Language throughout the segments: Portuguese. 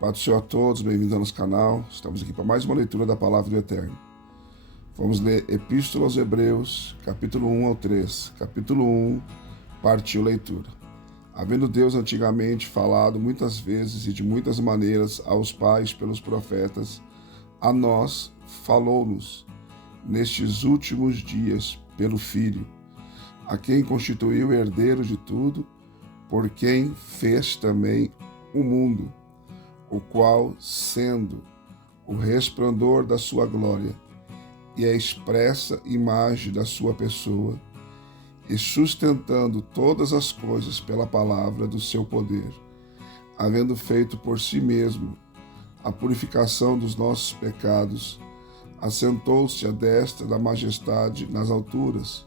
Pai do Senhor a todos, bem-vindos ao nosso canal. Estamos aqui para mais uma leitura da Palavra do Eterno. Vamos ler Epístola aos Hebreus, capítulo 1 ao 3. Capítulo 1, partiu leitura. Havendo Deus antigamente falado muitas vezes e de muitas maneiras aos pais pelos profetas, a nós falou-nos nestes últimos dias pelo Filho, a quem constituiu herdeiro de tudo, por quem fez também o mundo, o qual, sendo o resplendor da sua glória e a expressa imagem da sua pessoa, e sustentando todas as coisas pela palavra do seu poder, havendo feito por si mesmo a purificação dos nossos pecados, assentou-se à destra da majestade nas alturas,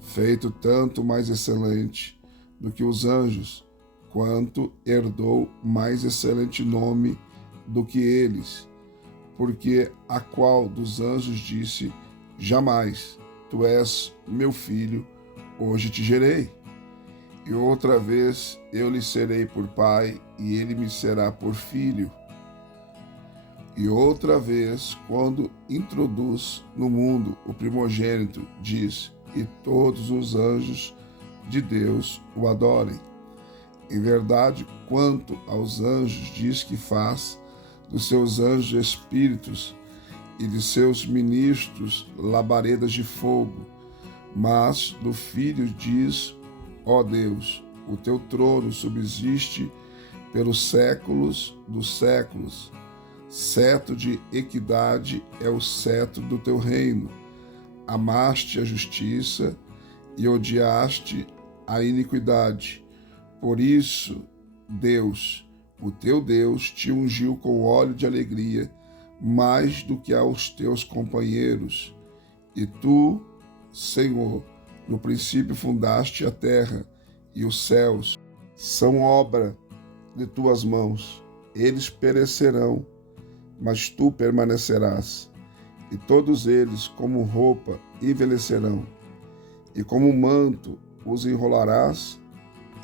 feito tanto mais excelente do que os anjos, quanto herdou mais excelente nome do que eles, porque a qual dos anjos disse: jamais, tu és meu filho, hoje te gerei. E outra vez eu lhe serei por pai, e ele me será por filho. E outra vez, quando introduz no mundo o primogênito, diz: e todos os anjos de Deus o adorem. Em verdade, quanto aos anjos, diz que faz dos seus anjos espíritos e de seus ministros labaredas de fogo. Mas do Filho diz: ó Deus, o teu trono subsiste pelos séculos dos séculos. Cetro de equidade é o cetro do teu reino. Amaste a justiça e odiaste a iniquidade. Por isso, Deus, o teu Deus, te ungiu com óleo de alegria, mais do que aos teus companheiros. E tu, Senhor, no princípio fundaste a terra, e os céus são obra de tuas mãos. Eles perecerão, mas tu permanecerás. E todos eles, como roupa, envelhecerão, e como manto os enrolarás,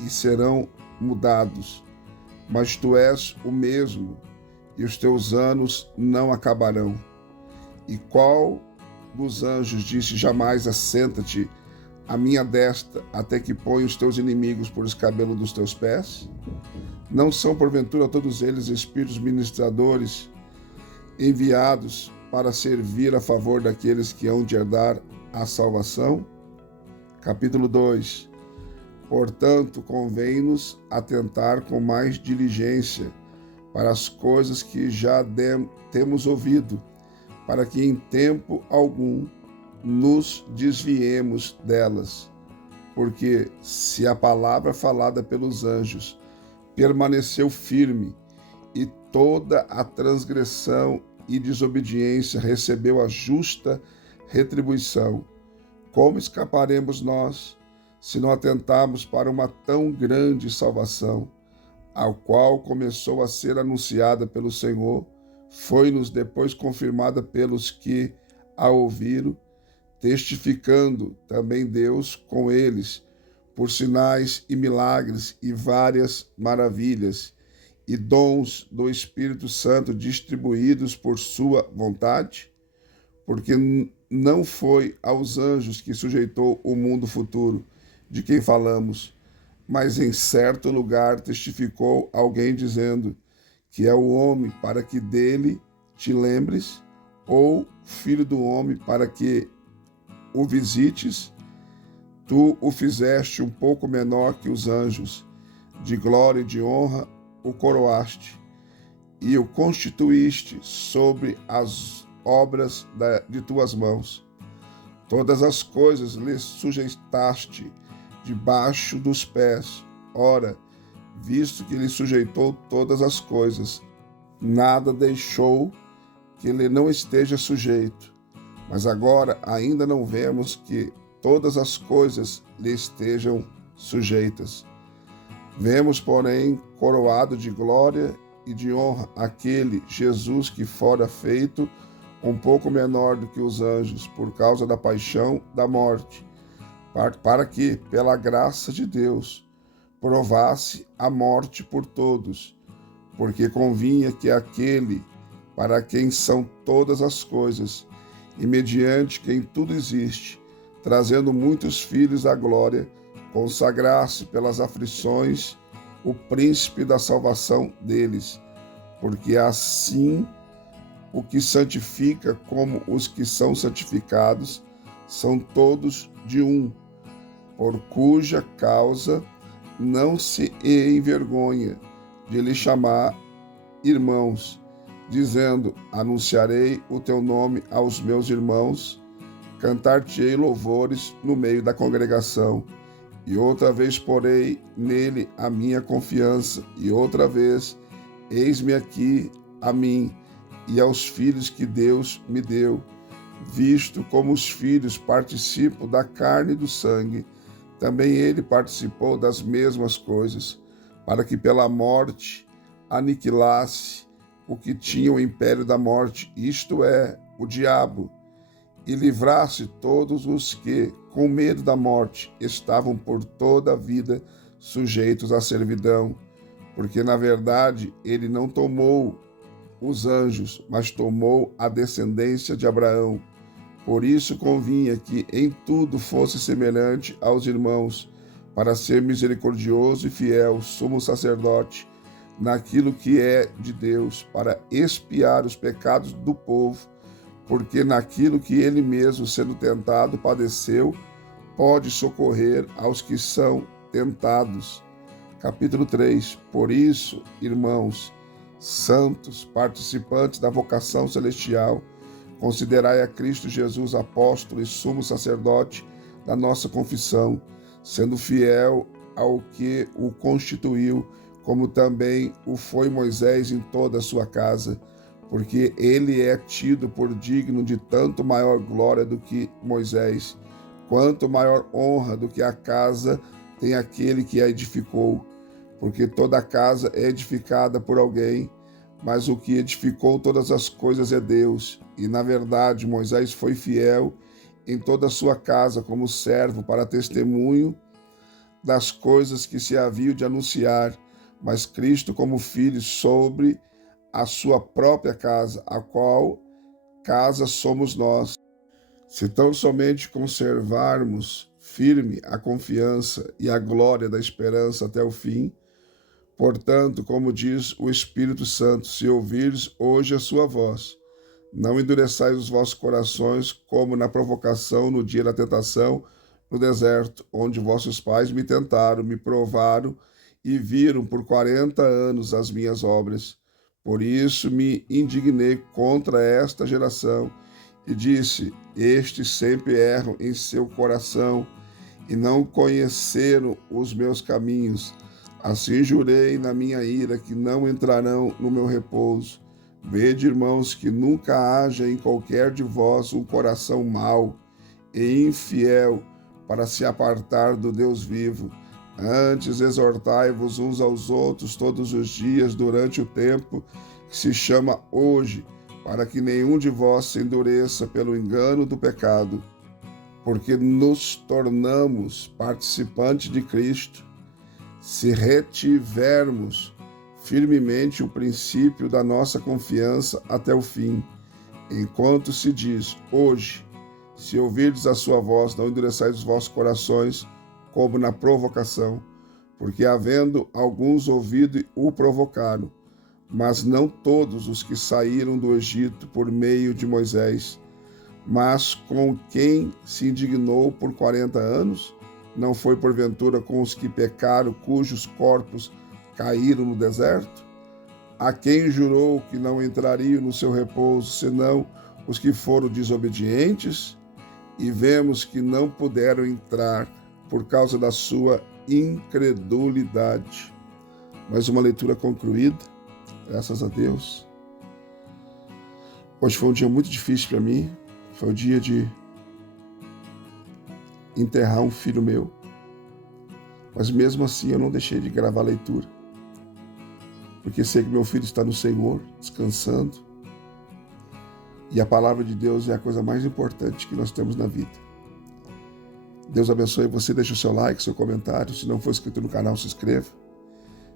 e serão mudados. Mas tu és o mesmo, e os teus anos não acabarão. E qual dos anjos disse: jamais assenta-te à minha destra, até que ponha os teus inimigos por escabelo dos teus pés? Não são, porventura, todos eles espíritos ministradores, enviados para servir a favor daqueles que hão de herdar a salvação? Capítulo 2. Portanto, convém-nos atentar com mais diligência para as coisas que já temos ouvido, para que em tempo algum nos desviemos delas. Porque se a palavra falada pelos anjos permaneceu firme, e toda a transgressão e desobediência recebeu a justa retribuição, como escaparemos nós, se não atentarmos para uma tão grande salvação, a qual começou a ser anunciada pelo Senhor, foi-nos depois confirmada pelos que a ouviram, testificando também Deus com eles, por sinais e milagres e várias maravilhas, e dons do Espírito Santo distribuídos por sua vontade? Porque não foi aos anjos que sujeitou o mundo futuro, de quem falamos, mas em certo lugar testificou alguém dizendo: que é o homem para que dele te lembres, ou filho do homem para que o visites. Tu o fizeste um pouco menor que os anjos, de glória e de honra o coroaste, e o constituíste sobre as obras de tuas mãos. Todas as coisas lhe sujeitaste debaixo dos pés. Ora, visto que lhe sujeitou todas as coisas, nada deixou que lhe não esteja sujeito. Mas agora ainda não vemos que todas as coisas lhe estejam sujeitas. Vemos, porém, coroado de glória e de honra aquele Jesus que fora feito um pouco menor do que os anjos, por causa da paixão da morte, para que, pela graça de Deus, provasse a morte por todos, porque convinha que aquele para quem são todas as coisas, e mediante quem tudo existe, trazendo muitos filhos à glória, consagrasse pelas aflições o príncipe da salvação deles, porque assim o que santifica como os que são santificados são todos de um, por cuja causa não se envergonha de lhe chamar irmãos, dizendo: anunciarei o teu nome aos meus irmãos, cantar-te-ei louvores no meio da congregação. E outra vez porei nele a minha confiança, e outra vez, eis-me aqui a mim e aos filhos que Deus me deu, visto como os filhos participam da carne e do sangue, também ele participou das mesmas coisas, para que pela morte aniquilasse o que tinha o império da morte, isto é, o diabo, e livrasse todos os que, com medo da morte, estavam por toda a vida sujeitos à servidão, porque na verdade ele não tomou os anjos, mas tomou a descendência de Abraão. Por isso convinha que em tudo fosse semelhante aos irmãos, para ser misericordioso e fiel, sumo sacerdote, naquilo que é de Deus, para expiar os pecados do povo, porque naquilo que ele mesmo, sendo tentado, padeceu, pode socorrer aos que são tentados. Capítulo 3. Por isso, irmãos, santos, participantes da vocação celestial, considerai a Cristo Jesus apóstolo e sumo sacerdote da nossa confissão, sendo fiel ao que o constituiu, como também o foi Moisés em toda a sua casa, porque ele é tido por digno de tanto maior glória do que Moisés, quanto maior honra do que a casa tem aquele que a edificou, porque toda a casa é edificada por alguém, mas o que edificou todas as coisas é Deus. E, na verdade, Moisés foi fiel em toda a sua casa como servo para testemunho das coisas que se haviam de anunciar, mas Cristo como filho sobre a sua própria casa, a qual casa somos nós. Se tão somente conservarmos firme a confiança e a glória da esperança até o fim, portanto, como diz o Espírito Santo, se ouvires hoje a sua voz, não endureçais os vossos corações como na provocação no dia da tentação no deserto, onde vossos pais me tentaram, me provaram e viram por 40 anos as minhas obras. Por isso me indignei contra esta geração e disse: estes sempre erram em seu coração e não conheceram os meus caminhos. Assim jurei na minha ira que não entrarão no meu repouso. Vede, irmãos, que nunca haja em qualquer de vós um coração mau e infiel para se apartar do Deus vivo. Antes exortai-vos uns aos outros todos os dias durante o tempo que se chama hoje, para que nenhum de vós se endureça pelo engano do pecado, porque nos tornamos participantes de Cristo, se retivermos firmemente o princípio da nossa confiança até o fim. Enquanto se diz, hoje, se ouvirdes a sua voz, não endureçais os vossos corações, como na provocação, porque havendo alguns ouvido o provocaram, mas não todos os que saíram do Egito por meio de Moisés, mas com quem se indignou por 40 anos, não foi porventura com os que pecaram, cujos corpos caíram no deserto? A quem jurou que não entrariam no seu repouso, senão os que foram desobedientes? E vemos que não puderam entrar por causa da sua incredulidade. Mais uma leitura concluída, graças a Deus. Hoje foi um dia muito difícil para mim, foi o dia de enterrar um filho meu, mas mesmo assim eu não deixei de gravar a leitura, porque sei que meu filho está no Senhor, descansando, e a palavra de Deus é a coisa mais importante que nós temos na vida. Deus abençoe você, deixa o seu like, seu comentário, se não for inscrito no canal, se inscreva,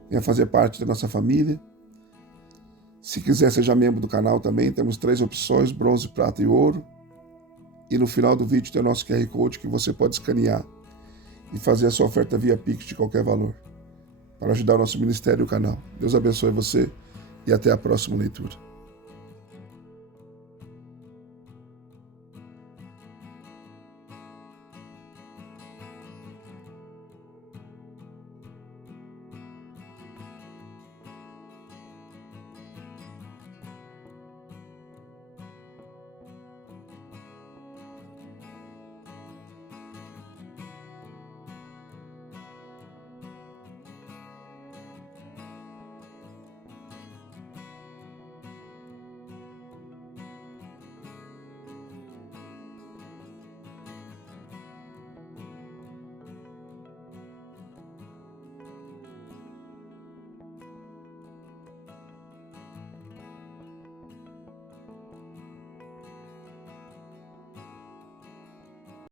venha fazer parte da nossa família, Se quiser, seja membro do canal também. Temos 3 opções: bronze, prata e ouro. E no final do vídeo tem o nosso QR Code que você pode escanear e fazer a sua oferta via Pix de qualquer valor, para ajudar o nosso ministério e o canal. Deus abençoe você e até a próxima leitura.